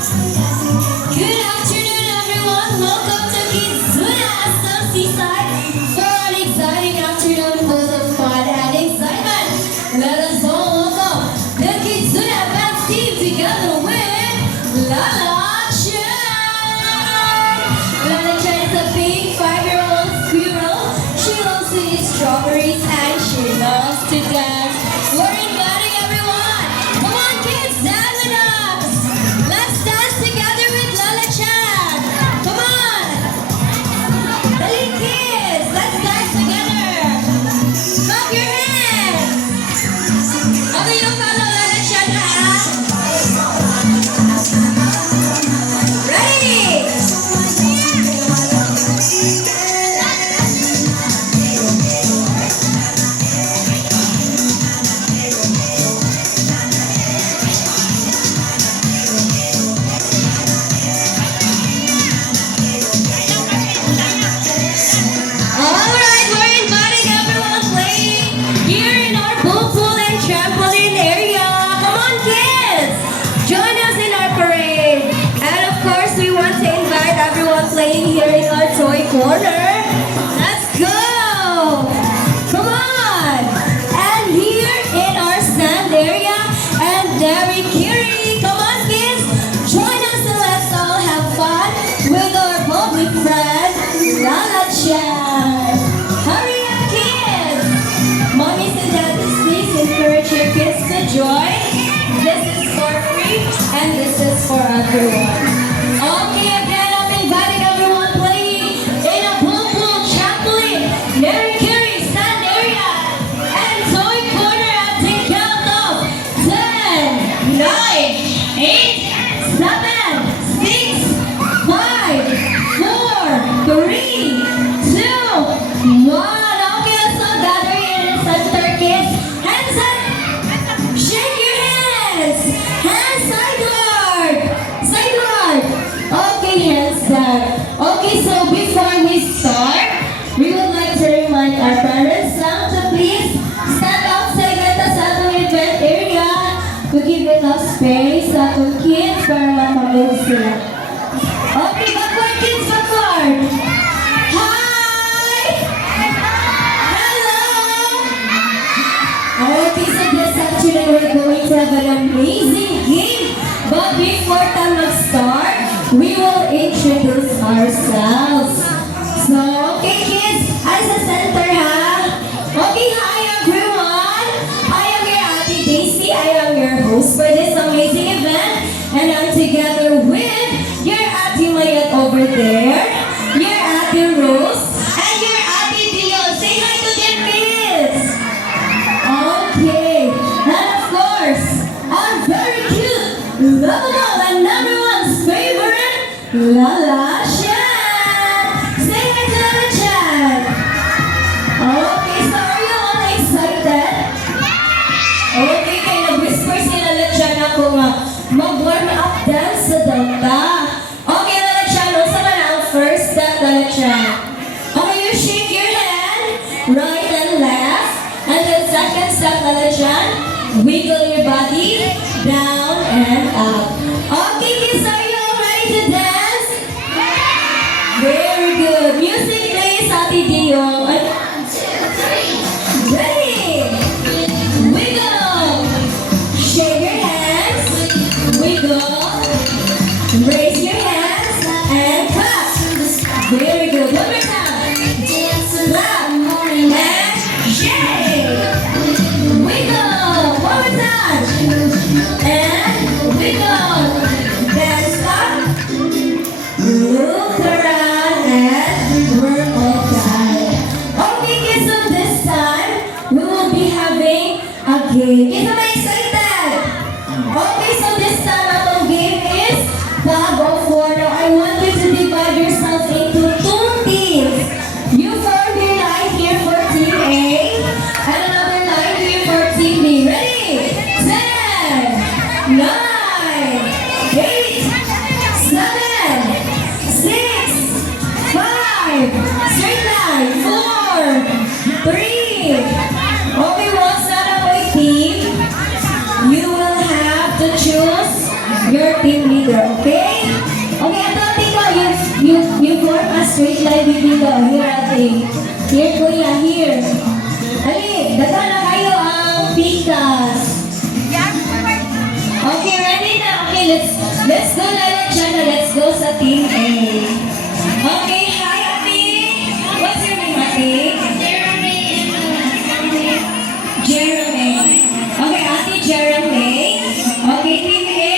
Good afternoon, everyone. Welcome to Kizuna SM Seaside for an exciting afternoon full of fun and excitement. Let us all welcome the Kizuna Advance team together with Lala Chan. Lala Chan is a big 5-year-old squirrel. She loves to eat strawberries and she loves to dance. We're inviting everyone. Come on, kids, dance with us. Let's dance together with Lala Chan. Come on. Dali, kids. Let's dance together. Clap your hands. Okay, you follow Lala Chan, ha? Ready? Alright, we're inviting everyone playing here in our pool and trampoline area. Come on, kids! Join us in our parade. And of course, we want to invite everyone playing here in our toy corner. Let's go! Come on! And here in our stand area and Derry Curie. Come on, kids! Join us and let's all have fun with our public friend, Lala Chan. Hurry up, kids! Mommies and daddies, please encourage your kids to join. This is for free and this is for everyone. Okay, again, I'm inviting everyone playing in a pool trampoline, Mary Curie stand area, and toy corner at the count of 10, 9, 8, 7, 6, 5, 4, 3, 2, 1. Okay, let's all gather here in the center, kids. Hands up. Shake your hands. Hands sideward. Sideward. Okay, hands up. Okay, so before we start, we would like to remind our parents now to please stand outside at the Sato event area to give enough space sa ating kids para makamove sila. Okay, backward kids, backward. Hi! Hello! Okay, so this afternoon we're going to have an amazing game. But before time to start, we will introduce ourselves. So, okay kids, as a center ha? Okay, hi everyone! I am your Ate Daisy. I am your host for this amazing event. And I'm together with your Ate Mayat over there, your Ate Rose, and your Ate Dio. Say hi to them, kids! Okay, and of course, our very cute, lovable, and number one's favorite, Lala Chan! Say hi to Lala Chan! Okay, so are you all excited? Okay, kaya nag-whisper si Lala Chan ako nga, mag-warm up dance sa Delta. Okay, Lala Chan, what's naman ang first step, Lala Chan? Okay, you shake your hand, right and left. And then second step, Lala Chan, wiggle your body, down and up. Okay, kids, are you all ready to dance? Very good. Music please, Ate Dio. 1, 2, 3. Ready? Wiggle. Shake your hands. Wiggle. Raise your hands and clap. Very good. One more time. Clap and shake. Wiggle. One more time. And wiggle. Then stop. Look around and we're all done. Okay, kids, so this time we will be having a game. Kids, am I excited? Okay, so this time our game is Tug of War. Now, I want you to divide yourselves into 2 teams. You form your line here for Team A, and another line here for Team B. Ready? 10, 9, 8, 7, 6, 5, straight line, 4, 3. Okay, once that away team, you will have to choose your team leader, okay? Okay, ato tingko, you form a straight line with me go. Here, ate. Here, kuya, here. Ali, daga na kayo ang pikas. Okay, ready na? Okay, let's go na lang siya na. Let's go sa team A. Okay, hi, ate. What's your name, ate? Jeremy. Okay, ate Jeremy. Okay, team A.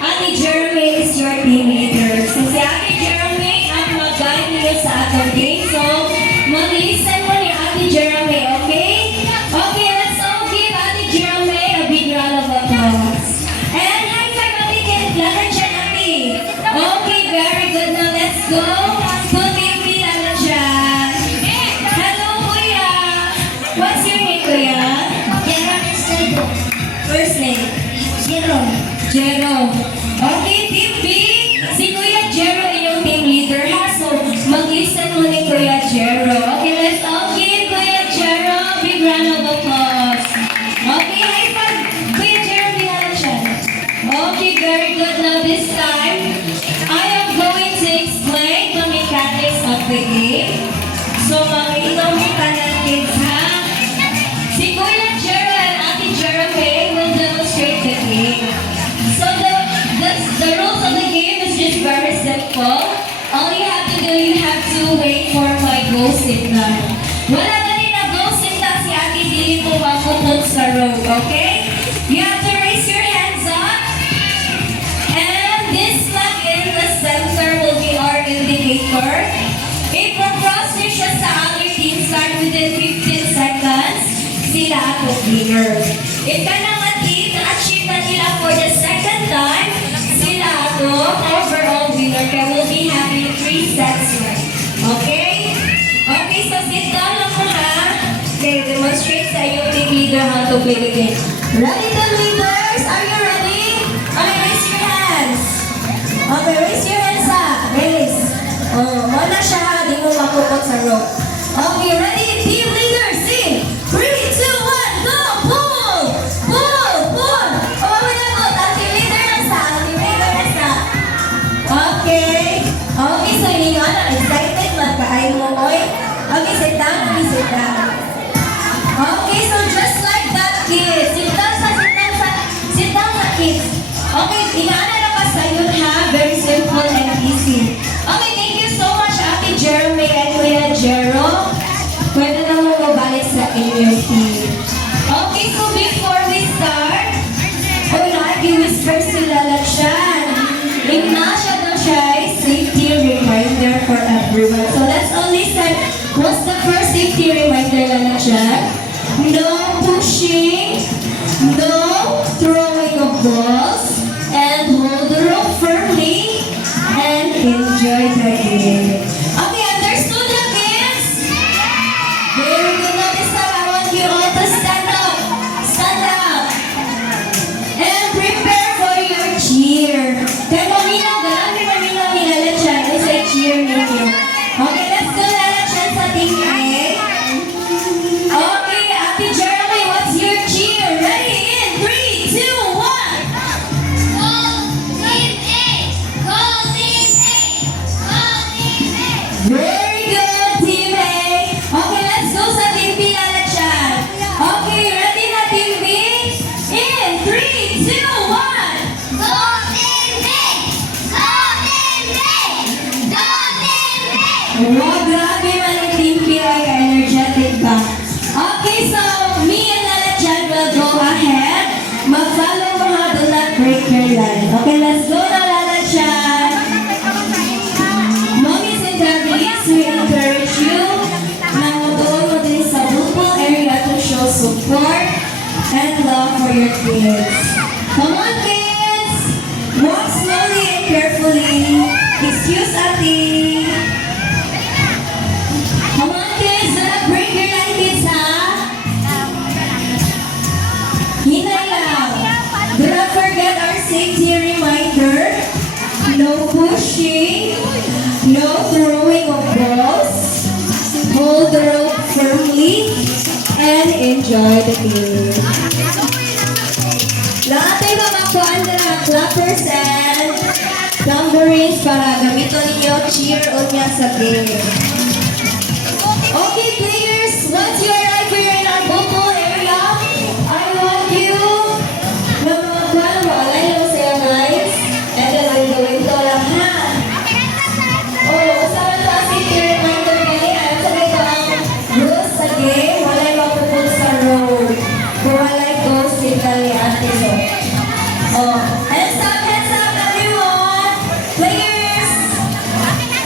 Ate Jeremy is your team leader. So si ate Jeremy ang mag-guide niyo sa atong game. So, mag-listen mo ni ate Jeremy, okay? Okay, let's all give ate Jeremy a big round of applause. And high five, ate Kenneth. Lahat siya, ate. Okay, very good. Now let's go. Put team B lahat siya. Hello, kuya. What's your name, kuya? First name? Jero. Okay, team B. Si Kuya Jero yung team leader ha. So, mag-listen mo ni Kuya Jero. Okay, let's all give Kuya Jero a big round of applause. Okay, high five. Kuya Jero, binala siya. Okay, very good. Now this time, I am going to explain the mechanics of the game. So, makita mo tanan kids ha. Si Kuya Jero and Ate Jeremy will demonstrate the game. So the rules of the game is just very simple. All you have to do, you have to wait for my go signal. Wala na rin na go signal si Ate Dili po mapupunta sa road, okay? You have to raise your hands up. And this flag in the center will be our indicator. If cross niyo siya sa other team, start within 15 seconds, sila ako winner. If ka naman team, na-achieve na nila for the second time, sila ako overall winner. Kaya we'll be having 3 sets. Okay? Okay, so sit down lang mo ha. Okay, demonstrate sa iyong team leader how to play the game. Ready, team leaders? Are you ready? Okay, raise your hands. Okay, raise your hands ha. Raise. Oh, wala siya ha. Di mo makukot sa rope. Okay, ready? Team leaders, sing! 3, 2, 1, go! Pull! Pull! Pull! Oh, wala ko. Team leader na sa. Team leader na sa. Okay. Okay, so hindi nga na excited magkaay mo, oy. Okay, sit down. Okay, sit down. Okay, so just like that, kids. Sit down sa kids. Okay, inaana na pa sa yun ha. Very simple and easy. Okay, thank you so much, Ate Jeremy and Kuya Jero. Pwede na mo mabalik sa inyong team. Okay, so before we start, nag-whisper sila lang siya. Ignacia daw siya ay safety reminder for everyone. So let's all listen. What's the first safety reminder lang siya? No pushing, no throwing of balls, and hold the rope firmly, and enjoy the game. Okay, understood the kids? Very good. Now this time I want you all to stand up. Stand up. And prepare for your cheer. Kaya maminaw, galang maminaw nilalat siya. It's a cheer ninyo. Okay, let's go lalat siya sa team A. Okay, Ate Jeremy, what's your cheer? Ready? In 3, 2, 1. Very good, Team A. Okay, let's go sa Team B lalat siya. Okay, ready na Team B? In 3, 2, 1. Wow, grabe man yung Team B ay energetic ba? Okay, so me and Lalat Chan will go ahead. Mag-follow mo ha, do not break your line. Okay, let's go na Lalat Chan. Mommies and daddies, we encourage you na mag-doon mo din sa Bupol area to show support and love for your kids. Come on, kids! Walk slowly and carefully. Excuse Ate. Come on, kids! Do not break your line, kids, ha? Hinay lang. Do not forget our safety reminder. No pushing. No throwing of balls. Hold the rope firmly. And enjoy the game. Lahat ay mamakuan na clappers and tambourines para gamitin ninyo cheer o niya sa game. Okay, players, once you arrive here in our bubble area, I want you na mga wala yung sa'yo, guys. And then I'm going to lang, ha? Oh, kasama to as if you reminder me, ayaw sa dito ang rules sa game, wala yung mapupul sa road. Kung wala yung ghost, ikaw yung ate, so. Oh, hands up, everyone! Players!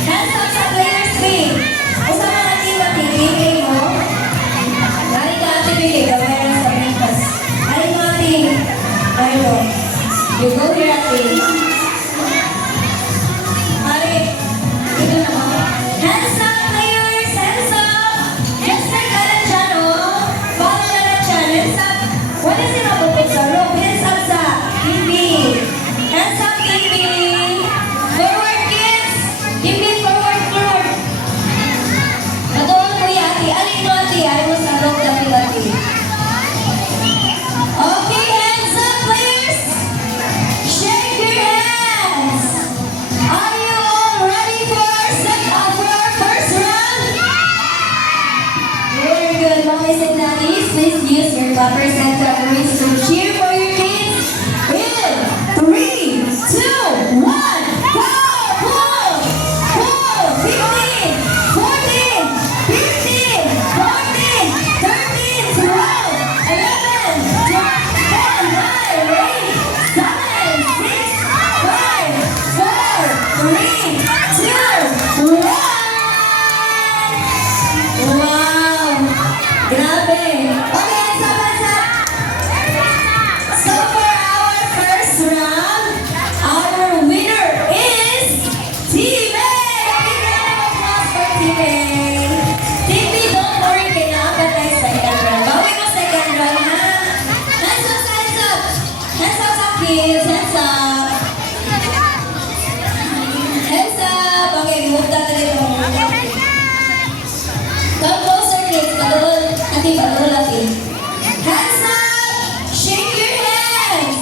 Hands up sa players, please! Usama natin matibigay mo. Dali ka ate bigay, gawin na sa pintas. Dali mo ate. Ayun. You go here ate. Ate, ito na mo. Hands up players, hands up! Just like ka lang dyan, oh. Follow na lang dyan, hands up. Wala sila bukod sa rope, hands up sa TV. Hands up TV. Forward kids. TV forward forward. Katuon ko ate. Alin mo ate. Ayaw mo sa rope dati ate. Okay, hands up players. Shake your hands. Are you all ready for our first round? Very good. Mommies and daddies, please use your clappers and tambourines to cheer for your kids. In 3, 2, 1, go! Pull! Pull! 15, 14, 15, 14, 13, 12, 11, 12, 10, 9, 8, 7, 6, 5, 4, 3, 2, 1. Wow! Grabe! Okay, hands up! So for our first round, our winner is Team A! Big round of applause for Team A! Team B, don't worry, kailangan tayo second round. Bawi mo second round, ha? Hands up, hands up! Hands up sa kids, hands up! Hands up! Okay, move that a little more. Come closer, kids. Padul. Ati, padul, ati. Hands up! Shake your hands!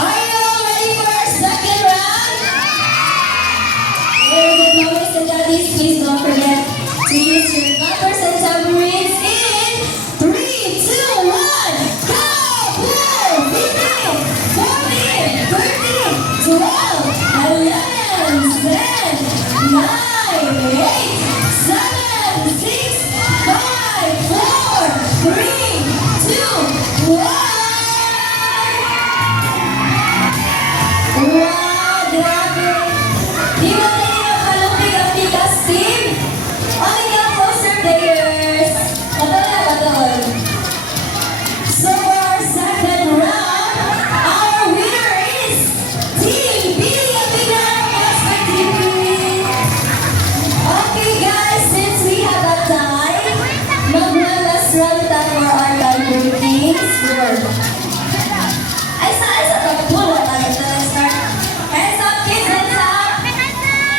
Are you all ready for our second round? Very good, mommies and daddies. Please don't forget to use your clappers and tambourines in 3, 2, 1, go! Pull! 15, 14, 13, 12, 11, 10, 9, 8, 7, 6, 5, 4, 3, 2, 1. Wow, grabe! Di ba tayo nakalupig ang bigas, team? Okay, come closer, players. Patol na, patol. So for our second round, our winner is Team B. A big round of applause for Team B. Okay, guys, since we have a tie, mag-last round tayo for our time score. Ay, sa pagpulo tayo. So, let's start. Hands up, kids, hands up.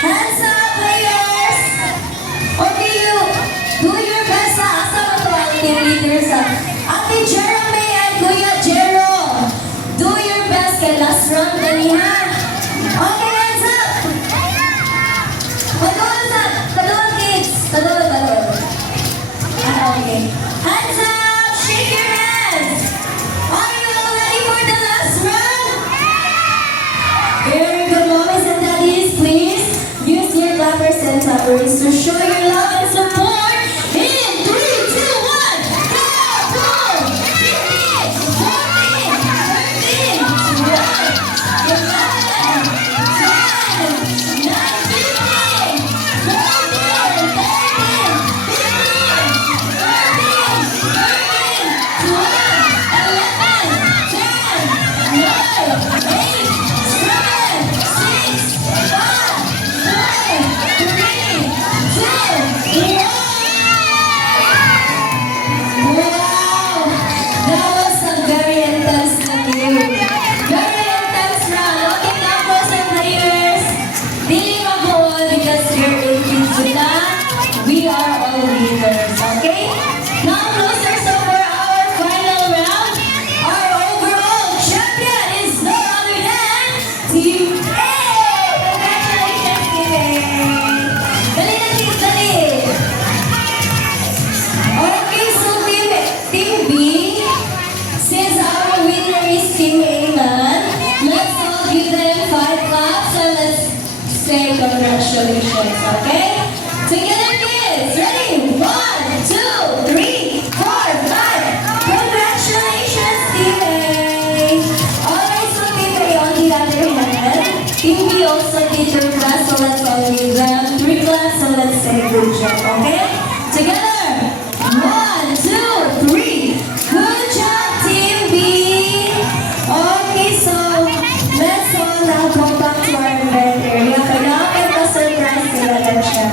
Hands up, players. Okay, you do your best, ha? Asa mo to ang team leaders, ha? Ate Jeremy and Kuya Jero, do your best kay last round dali, ha? Okay, hands up. Padol, kids. Padol. Okay. Hands up, shake your hands. Are you all ready for the last round? Very good, mommies and daddies. Please use your clappers and tambourines to show your love and support. In 3, 2, 1, go! Pull! 15, 14, 13, 12, 11, 10, 9, 15, 14, 13, 15, 12, 11, 10, 9, 8, 7, 6, 5, 4, 3, 2, 1. say congratulations, okay? Together, kids. Ready? 1, 2, 3, 4, 5. Congratulations, Team A. Alright, so Team A on the other hand. Team B also did their class, so let's all give them 3 claps, so let's say good job, okay? Together. 1, 2, 3. Good job, Team B. Okay, so let's all now go back to our event area. Kailangan kayo pa-surprise sila lang siya.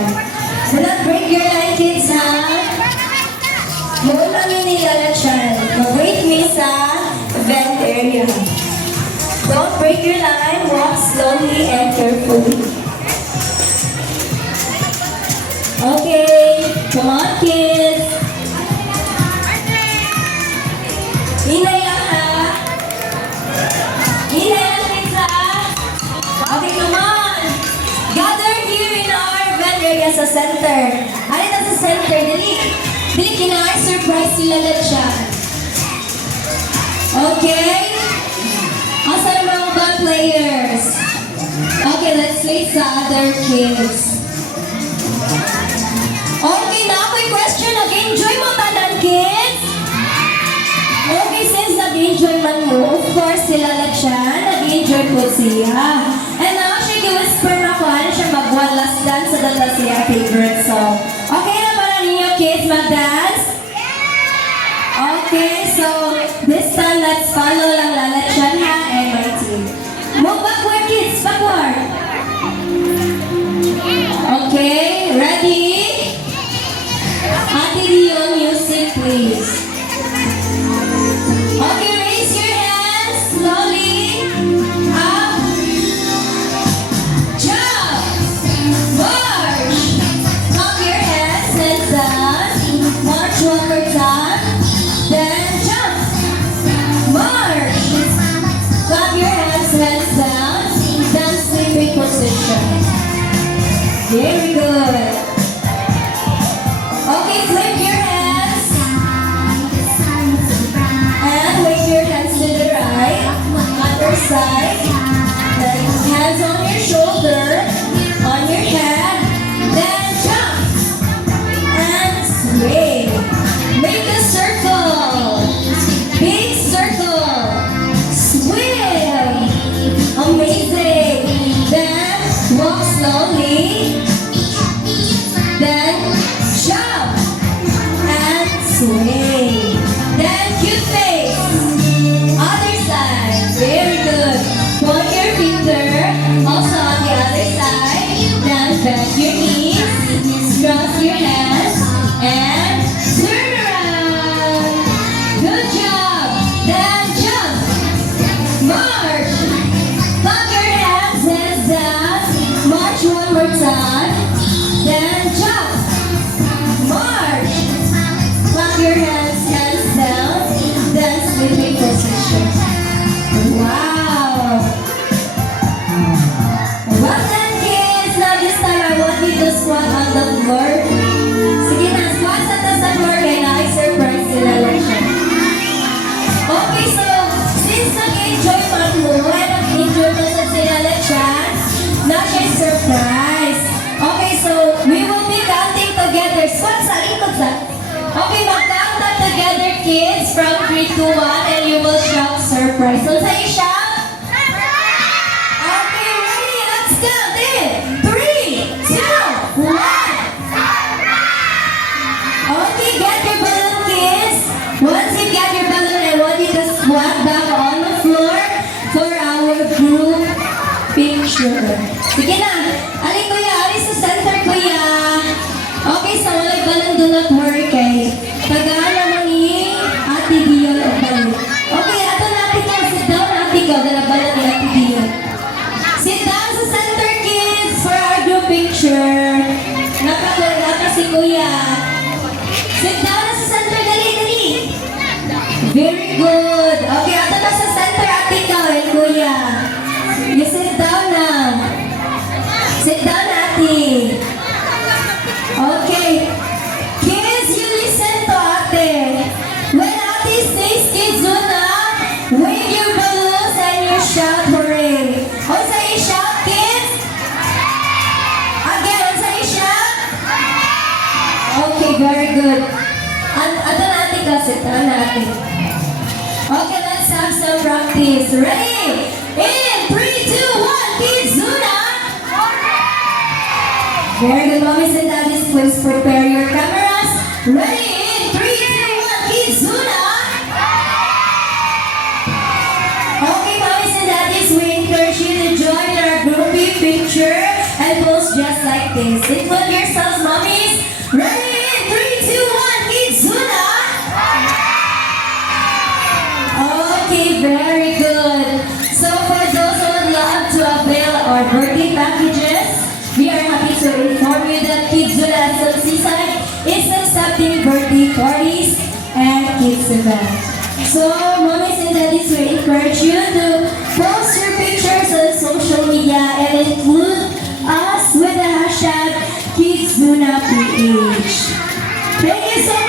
Do not break your line, kids, ha? Noon namin nilala siya. Mag-wait me sa event area. Don't break your line. Walk slowly and carefully. Okay, come on, kids. Hinay lang, ha? Hinay lang, kids, ha? Okay, come on. Gather here in our event area sa center. Halika sa center, dali. Dali, kina-surprise sila lang siya. Okay? Asa na mga ball players? Okay, let's wait sa other kids. Okay, na ako'y question. Nag-enjoy mo tanan, kids? Okay, since nag-enjoy man mo, of course, sila lang siya. Nag-enjoy po siya. And now, siya gi-whisper na ko, ano siya mag-one last dance sa data siya favorite song. Okay na para ninyo, kids, mag-dance? Okay, so this time, let's follow lang Lalat Shanha and my team. Move backward, kids, backward. Okay, ready? Ate Dion, music, please. Okay, raise your hands slowly. Up. Jump. March. Clap your hands and dance. March one more time. Then jump. March. Clap your hands down. Dance sleeping position. Very good. Okay, flip your hands. And wave your hands to the right. Other side. Then hands on your shoulder. On your head. Then jump. And swing. Make a circle. Big circle. Swim. Amazing. Then walk slowly. Then jump. And swing. Then cute face. Other side. Very good. Point your finger. Also on the other side. Then bend your knees. Cross your hands. And turn around. Good job. Then jump. March. Clap your hands and dance. March one more time. Then jump. March. Clap your hands down. Then sleeping position. Wow. Well done, kids. Now this time I want you to squat on the floor. Sige na, squat sa floor kaya na-surprise sila lang siya. Okay, so since nag-enjoy man mo, nag-enjoy mo sa sila lang siya, na siya surprise. Okay, so we will be counting together. Squat sa likod sa. Okay, mag-count na together, kids, from 3 to 1, and you will shout surprise. So sa'yo shout? Okay, ready? Let's count in. 3, 2, 1. Okay, get your balloon, kids. Once you get your balloon, I want you to squat back on the floor for our group picture. Sige na. Ali, kuya. Ali sa center, kuya. Okay, so walang balloon, do not worry, kay tagaan naman ni Ate Dion o balloon. Okay, ato natin ka. Sit down, Ate ko. Dala balloon ni Ate Dion. Sit down sa center, kids, for our group picture. Naka si kuya. Sit down na sa center. Dali, dali. Very good. Okay, ato na sa center, Ate ko and kuya. You sit down now. Sit down, Ate. Okay. Kids, you listen to Ate. When Ate says kids, do na, wave your balloons and you shout hooray. O say shout, kids. Okay, very good. Ato natin kasi, natin. Okay, let's have some practice. Ready? In 3, 2, 1, Kizuna! Very good, mommies and daddies. Please prepare your cameras. Ready? In 3, 2, 1, Kizuna! Okay, mommies and daddies, we encourage you to join our groupie picture and pose just like this. Include yourselves, mommies. Ready? In 3, 2, 1, Kizuna! Okay, very good. So for those who would love to avail our birthday packages, we are happy to inform you that Kizuna at Seaside is accepting birthday parties and kids events. So, mommies and daddies, we encourage you to post your pictures on social media and include us with the hashtag KidsUnaPH. Thank you so